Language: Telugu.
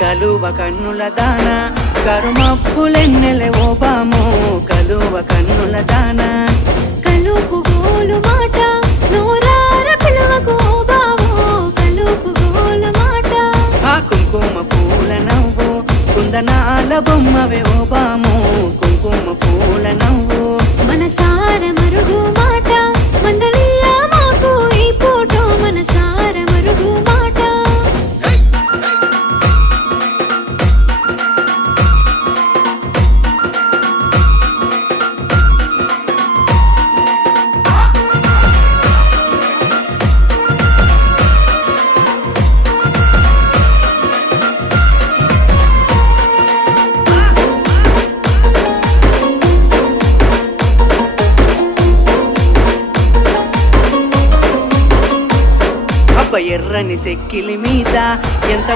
కలువ కన్నుల దాన కరుమప్పులెన్నెలే ఓ బాము కలువ కన్నుల దాన కలుపు గోలు మాట నూరార పిలువకు ఓ బావో కలుపు గోలు మాట ఆ కుంకుమ పూల నవ్వు కుందనాల బొమ్మవే ఓ బాము కుంకుమ పూల నవ్వు మనసార మరుగు మాట మందలియ మాకు ఈ పూట మనసార మరుగు మాట అబ్బ ఎర్రని సెక్కిలి మీద ఎంత